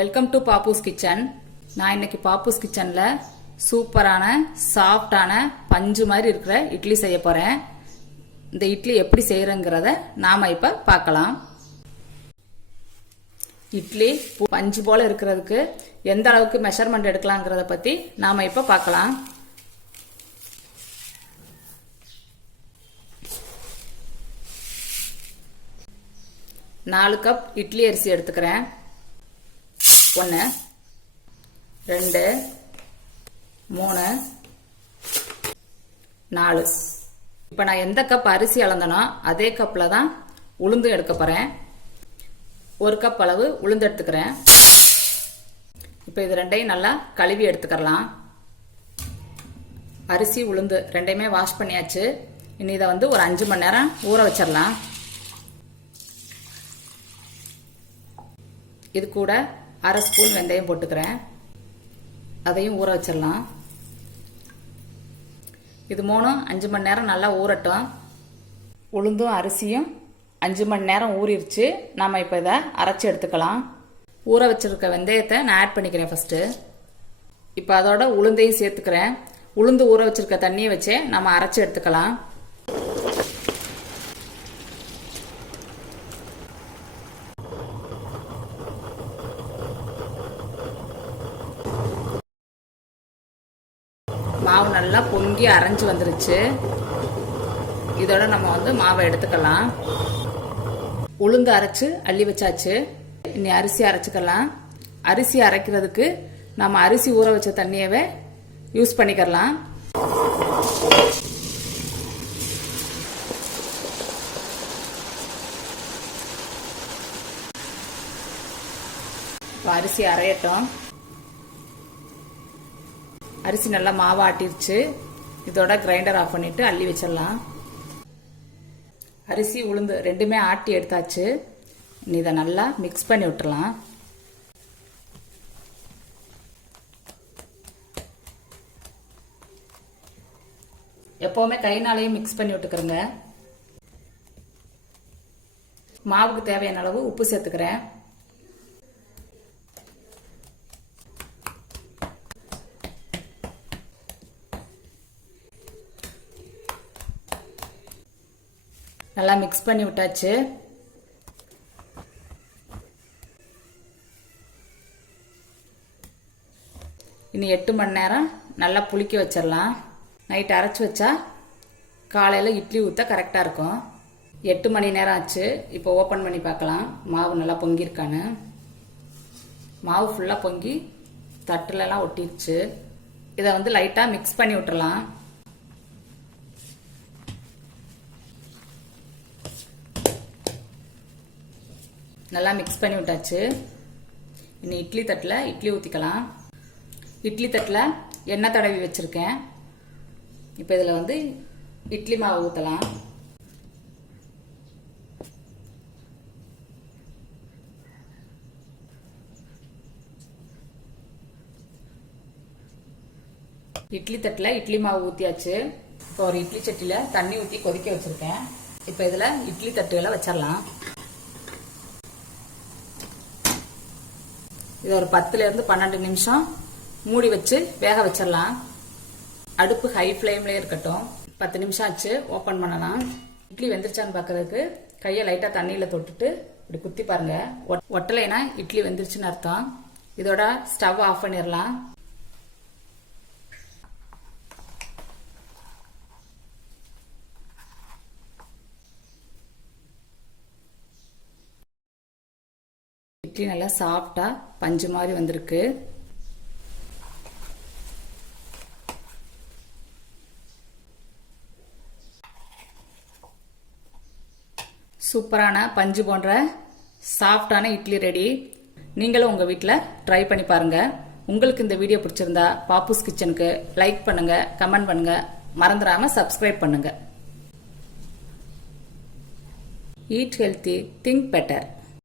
Welcome to Pappu's kitchen. நான் இன்னைக்கு பாப்பூஸ் கிச்சன்ல சூப்பரான சாஃப்டான பஞ்சு மாதிரி இருக்கிற இட்லி செய்ய போறேன். இந்த இட்லி எப்படி செய்யறங்கிறத நாம இப்ப பார்க்கலாம். இட்லி பஞ்சு போல இருக்கிறதுக்கு எந்த அளவுக்கு மெஷர்மெண்ட் எடுக்கலாங்கிறத பத்தி நாம இப்ப பார்க்கலாம். நாலு கப் இட்லி அரிசி எடுத்துக்கிறேன். 1 2 3 4. இப்போ நான் எந்த கப் அரிசி அளந்தனோ அதே கப்ல தான் உளுந்து எடுக்க போறேன். 1 கப் அளவு உளுந்து எடுத்துக்கிறேன். இப்போ இது ரெண்டையும் நல்லா கழுவி எடுத்துக்கலாம். அரிசி உளுந்து ரெண்டையுமே வாஷ் பண்ணியாச்சு. இனி இதை ஒரு 5 மணி நேரம் ஊற வச்சிடலாம். இது கூட 1/2 ஸ்பூன் வெந்தயம் போட்டுக்கிறேன். அதையும் ஊற வச்சிடலாம். இது 5 மணி நேரம் நல்லா ஊறட்டும். உளுந்தும் அரிசியும் 5 மணி நேரம் ஊறிடுச்சு. நாம இப்போ இதை அரைச்சி எடுத்துக்கலாம். ஊற வச்சிருக்க வெந்தயத்தை நான் ஆட் பண்ணிக்கிறேன் ஃபர்ஸ்ட். இப்போ அதோட உளுந்தையும் சேர்த்துக்கிறேன். உளுந்து ஊற வச்சிருக்க தண்ணியை வச்சே நம்ம அரைச்சி எடுத்துக்கலாம். மாவு நல்லா பொங்கி அரைஞ்சு வந்துருச்சு. இதோட நம்ம மாவை எடுத்துக்கலாம். உளுந்து அரைச்சு அள்ளி வச்சாச்சு. இனி அரிசி அரைச்சுக்கலாம். அரிசி அரைக்கிறதுக்கு நம்ம அரிசி ஊற வச்ச தண்ணியவே யூஸ் பண்ணிக்கலாம். அரிசி அரையட்டும். அரிசி நல்லா மாவு ஆட்டிருச்சு. இதோட கிரைண்டர் ஆஃப் பண்ணிட்டு அள்ளி வச்சிடலாம். அரிசி உளுந்து ரெண்டுமே ஆட்டி எடுத்தாச்சு. இதை நல்லா மிக்ஸ் பண்ணி விட்டுறலாம். எப்பவுமே கைனாலையும் மிக்ஸ் பண்ணி விட்டுக்கிறேங்க. மாவுக்கு தேவையான அளவு உப்பு சேர்த்துக்கிறேன். நல்லா மிக்ஸ் பண்ணி விட்டாச்சு. இனி 8 மணி நேரம் நல்லா புளிக்க வச்சிடலாம். நைட் அரைச்சி வச்சா காலையில் இட்லி ஊற்ற கரெக்டாக இருக்கும். 8 மணி நேரம் ஆச்சு. இப்போ ஓப்பன் பண்ணி பார்க்கலாம் மாவு நல்லா பொங்கியிருக்கான்னு. மாவு ஃபுல்லாக பொங்கி தட்டுலலாம் ஒட்டிருச்சு. இதை லைட்டாக மிக்ஸ் பண்ணி விட்டுறலாம். நல்லா மிக்ஸ் பண்ணி விட்டாச்சு. இனி இட்லி தட்டில் இட்லி ஊற்றிக்கலாம். இட்லி தட்டில் எண்ணெய் தடவி வச்சுருக்கேன். இப்போ இதில் இட்லி மாவு ஊற்றலாம். இட்லி தட்டில் இட்லி மாவு ஊற்றியாச்சு. இப்போ ஒரு இட்லி சட்டியில் தண்ணி ஊற்றி கொதிக்க வச்சுருக்கேன். இப்போ இதில் இட்லி தட்டுகளை வச்சிடலாம். இது ஒரு 10 to 12 நிமிஷம் மூடி வச்சு வேக வச்சிடலாம். அடுப்பு ஹை ஃப்ளேம்ல இருக்கட்டும். 10 நிமிஷம் ஆச்சு. ஓப்பன் பண்ணலாம். இட்லி வெந்துருச்சான்னு பார்க்கறதுக்கு கையை லைட்டாக தண்ணியில் தொட்டுட்டு இப்படி குத்தி பாருங்க. ஒட்டலைனா இட்லி வெந்துருச்சுன்னு அர்த்தம். இதோட ஸ்டவ் ஆஃப் பண்ணிடலாம். இட்லி நல்லா சாஃப்டா பஞ்சு மாதிரி வந்திருக்கு. சூப்பரான பஞ்சு போன்ற சாஃப்டான இட்லி ரெடி. நீங்களும் உங்க வீட்டில் ட்ரை பண்ணி பாருங்க. உங்களுக்கு இந்த வீடியோ பிடிச்சிருந்தா பாப்பூஸ் கிச்சனுக்கு லைக் பண்ணுங்க, கமெண்ட் பண்ணுங்க, மறந்துடாம சப்ஸ்கிரைப் பண்ணுங்க. Eat healthy, think better.